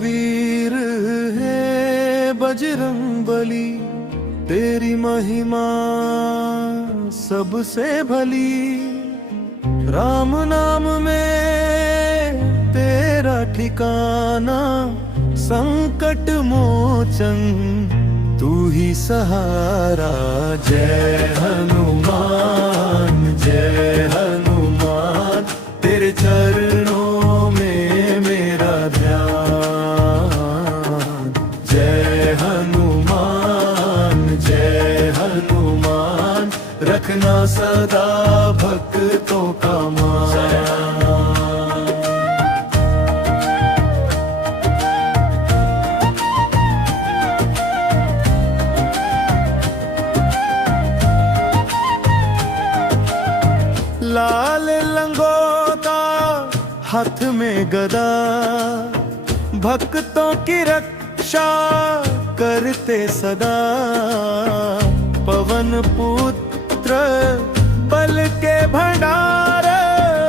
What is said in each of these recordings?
वीर है बजरंगबली, तेरी महिमा सबसे भली। राम नाम में तेरा ठिकाना, संकट मोचन तू ही सहारा। जय हनुमान जय हनुमान, तेरे चरणों में मेरा ध्यान। जय हनुमान जय हनुमान, रखना सदा भक्तों का मान। लाल लंगोटा हाथ में गदा, भक्तों की रक्षा करते सदा। पवन पुत्र बल के भंडार,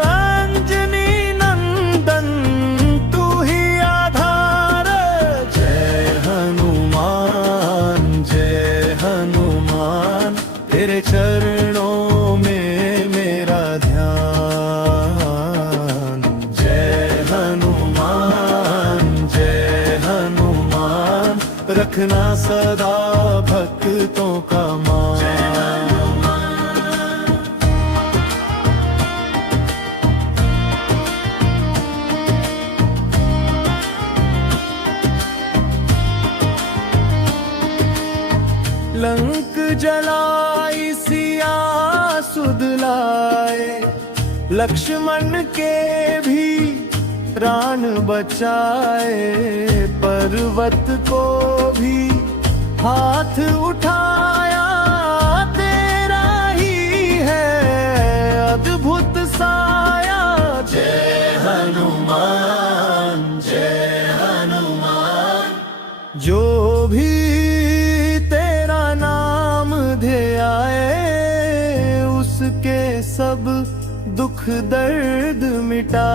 अंजनी नंदन तू ही आधार। जय हनुमान जय हनुमान, तेरे चरणों में मेरा ध्यान। जय हनुमान जय हनुमान, रखना सदा भक्तों का मान। लंक जलाई सिया सुध लाए, लक्ष्मण के भी प्राण बचाए। पर्वत को भी हाथ उठाया, तेरा ही है अद्भुत साया। जय हनुमान जय हनुमान, जो भी तेरा नाम ध्याए, उसके सब दुख दर्द मिटा।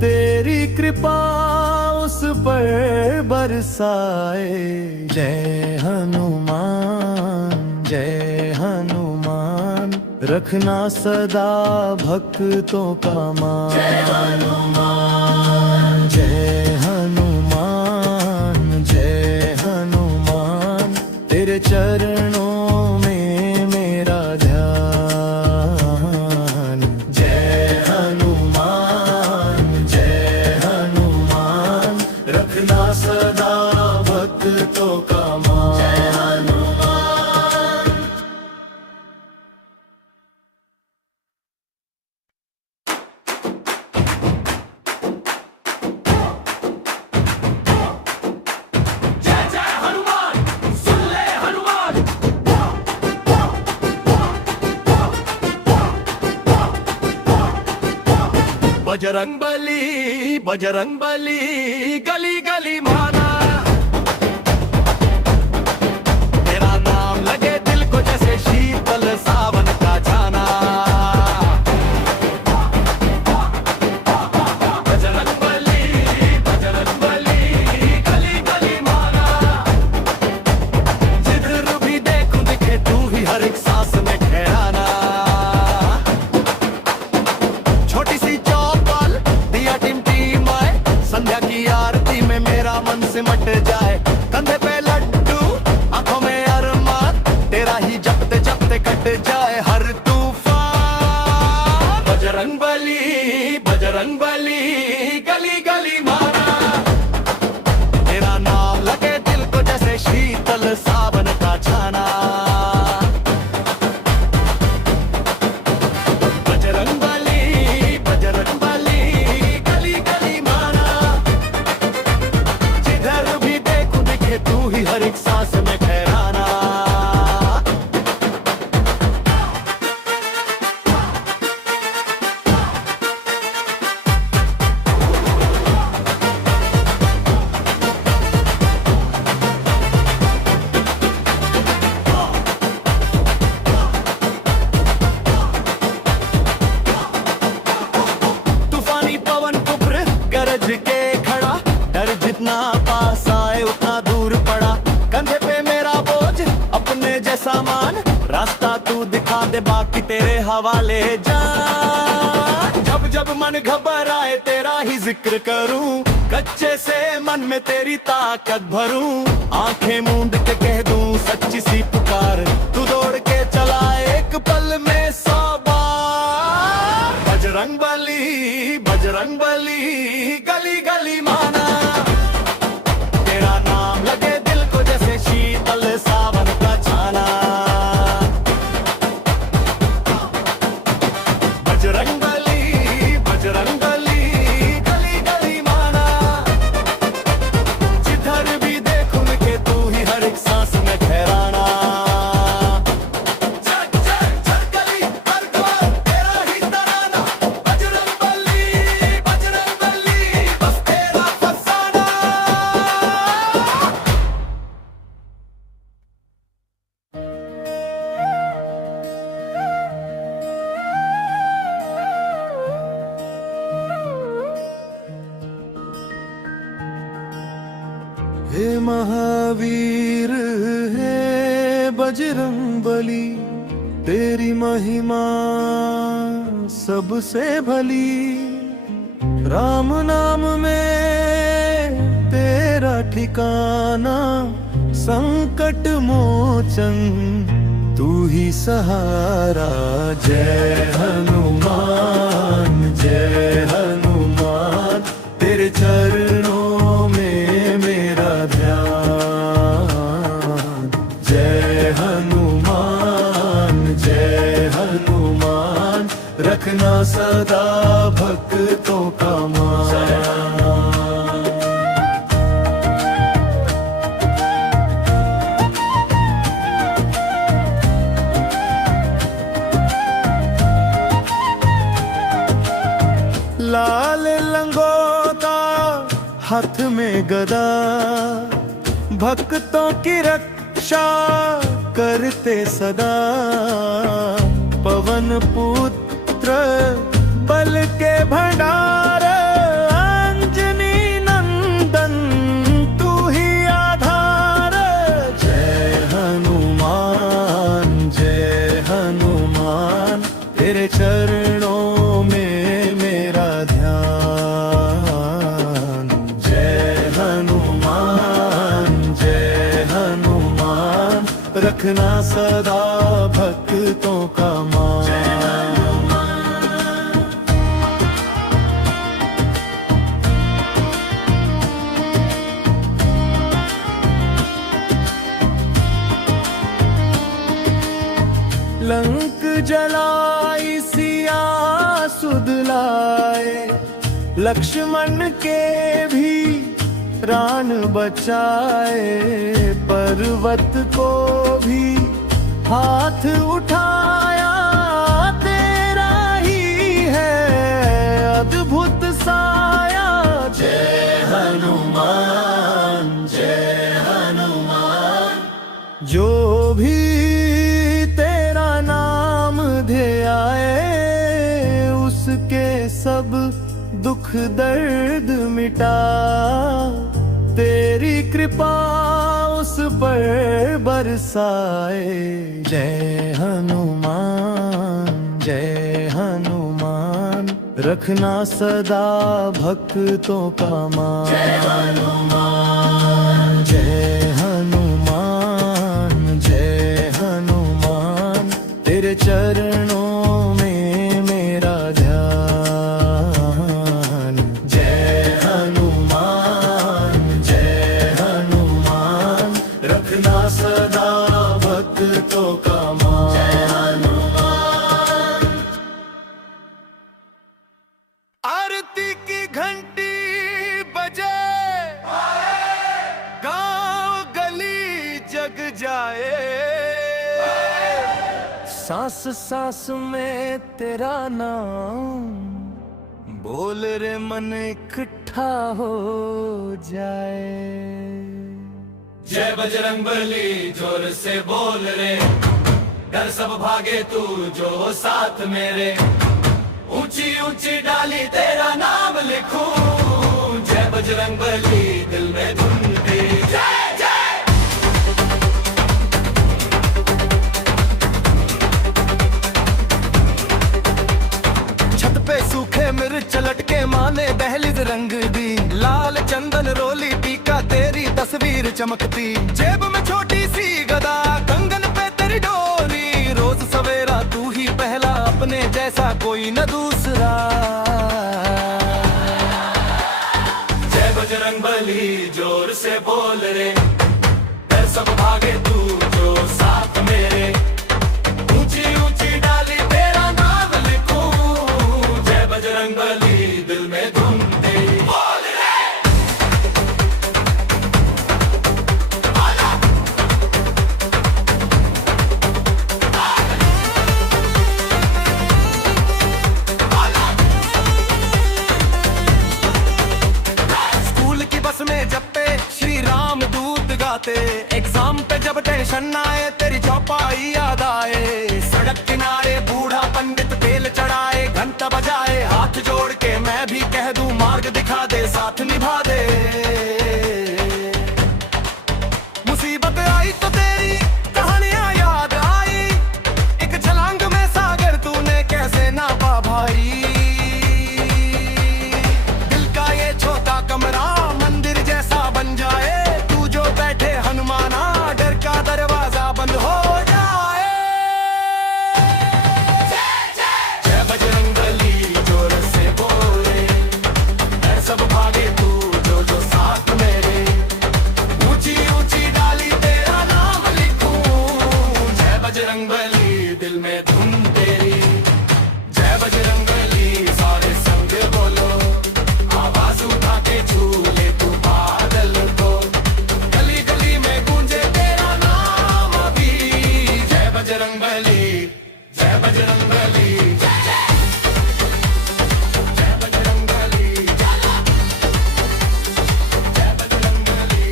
तेरी कृपा उस पर बरसाए। जय हनुमान जय हनुमान, रखना सदा भक्तों का मान। जय हनुमान जय हनुमान जय हनुमान, तेरे चरणों में मेरा ध्यान। जय हनुमान जय हनुमान, रखना सदा भक्तों का मान। जय हनुमान। जय जय हनुमान, सुन ले हनुमान। बजरंग बली गली गली माना। तेरा नाम लगे दिल को जैसे शीतल सावन का जाना। बजरंग बली गली गली माना। जिधर भी देखूं दिखे तू ही हर एक सांस में ठहराना। छोटी सी चौपाल दिया टिमटिमाए, संध्या की आरती में मेरा मन सिमट जाए। कंधे पे लड्डू आंखों में अरमान, तेरा ही जपते जपते कट जाए हर तूफान। बजरंग बली गली गली माना। तेरा नाम लगे दिल को जैसे शीतल सावन का छाना। बजरंग बली गली गली माना। जिधर भी देखूं दिखे तू ही हर एक सांस में ठहराना। दे बाकी तेरे हवाले जान। जब जब मन घबराए तेरा ही जिक्र करूं, कच्चे से मन में तेरी ताकत भरूं। आंखें मूंद के कह दूं सच्ची सी पुकार, तू दौड़ के चला एक पल में 100 बार। बजरंग बली गली गली माना, तेरा नाम लगे दिल को जैसे शीतल सावन का छाना। बजरंग बली गली गली माना, जिधर भी देखूं उनके तू ही हर एक सांस में ठहराना। चल चल चल गली हर द्वार तेरा ही तराना, बजरंग बली बस तेरा फसाना। हे महावीर हे बजरंग बली, तेरी महिमा सबसे भली। राम नाम में तेरा ठिकाना, संकट मोचन तू ही सहारा। जय हनुमान तेरे चरणों में मेरा ध्यान। जय हनुमान रखना सदा भक्तों का मान। लाल लंगोटा हाथ में गदा, भक्तों की रक्षा करते सदा। पवन पुत्र बल के भंडार, अंजनी नंदन तू ही आधार। जय हनुमान तेरे चरणों में मेरा ध्यान। जय हनुमान रखना सदा भक्तों का मान। लंक जलाई सिया सुध लाए, लक्ष्मण के भी प्राण बचाए। पर्वत को भी हाथ उठाया, तेरा ही है अद्भुत साया। जय हनुमान जो भी तेरा नाम ध्याए, उसके सब दुख दर्द मिटा। तेरी कृपा उस पर बरसाए। जय हनुमान रखना सदा भक्तों का मान। जय हनुमान तेरे चरणों में मेरा ध्यान। जय हनुमान रखना सदा भक्तों का मान। जय हनुमान। आरती की घंटी बजे, गांव गली जग जाए। सांस सांस में तेरा नाम, बोल रे मन इकट्ठा हो जाए। जय बजरंग बली जोर से बोल रे, डर सब भागे तू जो साथ मेरे। ऊंची ऊंची डाली तेरा नाम लिखूं, जय बजरंग बली दिल में धुन दे। जय जय तस्वीर चमकती, जेब में छोटी सी गदा, कंगन पे तेरी डोरी, रोज सवेरा तू ही पहला, अपने जैसा कोई न दूसरा। जय बजरंगबली जोर से बोल रे, डर सब भागे तू जो साथ मेरे, ऊंची ऊंची डाली तेरा नाम लिखूं, जय बजरंगबली दिल में धुन तेरी बोल रे। स्कूल की बस में जब पे श्री राम दूत गाते, एग्जाम पे जब टेंशन आए तेरी चौपाई याद आए, सड़क किनारे बूढ़ा पंडित तेल चढ़ाए, घंटा बजाए, हाथ जोड़ के मैं भी कह दूं मार्ग दिखा दे, साथ निभा दे। मुसीबत आई तो तेरी कहानियां याद आई, एक छलांग में सागर तूने कैसे नापा भाई, दिल का ये छोटा कमरा मंदिर जैसा बन जाए, तू जो बैठे हनुमाना डर का दरवाजा बंद हो जाए। जय बजरंगबली जोर से बोले, डर सब भागे तू जो जो साथ मेरे, ऊंची ऊंची डाली तेरा नाम लिखूं, जय बजरंगबली दिल में धुन तेरी, जय बजरंगबली सारे संग बोलो, आवाज उठा के छू ले तू बादल को, गली गली में गूंजे तेरा नाम अभी, जय बजरंगबली, जय बजरंगबली, जय बजरंगबली, जय बजरंगबली,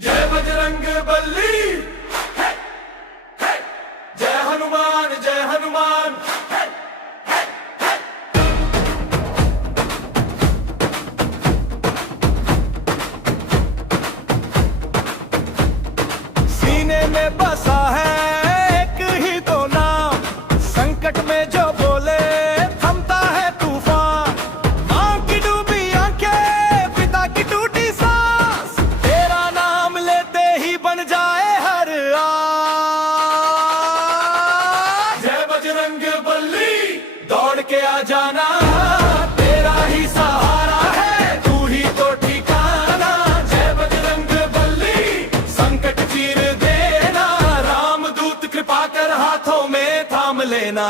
जय बजरंगबली, जय हनुमान जय हनुमान। सीने में बसा है एक ही तो नाम, संकट में जो बोले थमता है तूफान, माँ की डूबी आंखें पिता की टूटी सांस, तेरा नाम लेते ही बन जाए हर आस। जय बजरंगबली दौड़ के आ जाना, तेरा ही सहारा है तू ही तो ठिकाना, जय बजरंगबली संकट चीर देना, रामदूत कृपा कर हाथों में थाम लेना।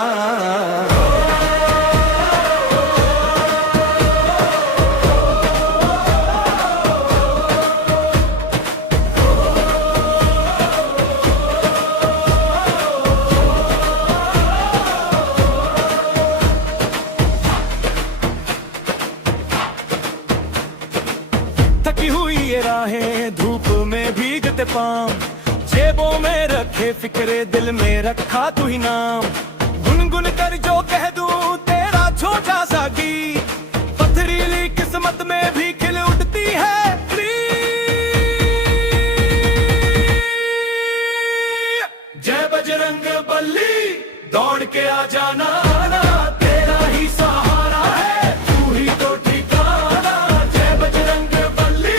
थकी हुई ये राहें धूप में भीगते पांव, जेबों में रखे फिक्रे दिल में रखा तू ही नाम, गुनगुन कर जो कह दूं तेरा छोटा सा गीत, पथरीली किस्मत में भी खिल उठती है जय बजरंगबली दौड़ के आ जाना, तेरा ही सहारा है तू ही तो ठिकाना, जय बजरंगबली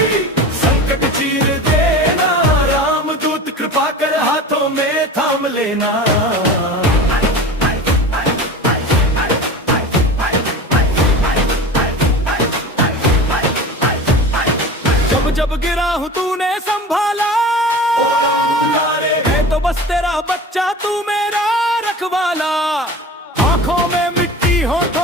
संकट चीर देना, रामदूत कृपा कर हाथों में थाम लेना। जब जब गिरा हूँ तूने संभाला, है तो बस तेरा बच्चा तू मेरा रखवाला, आंखों में मिट्टी होठों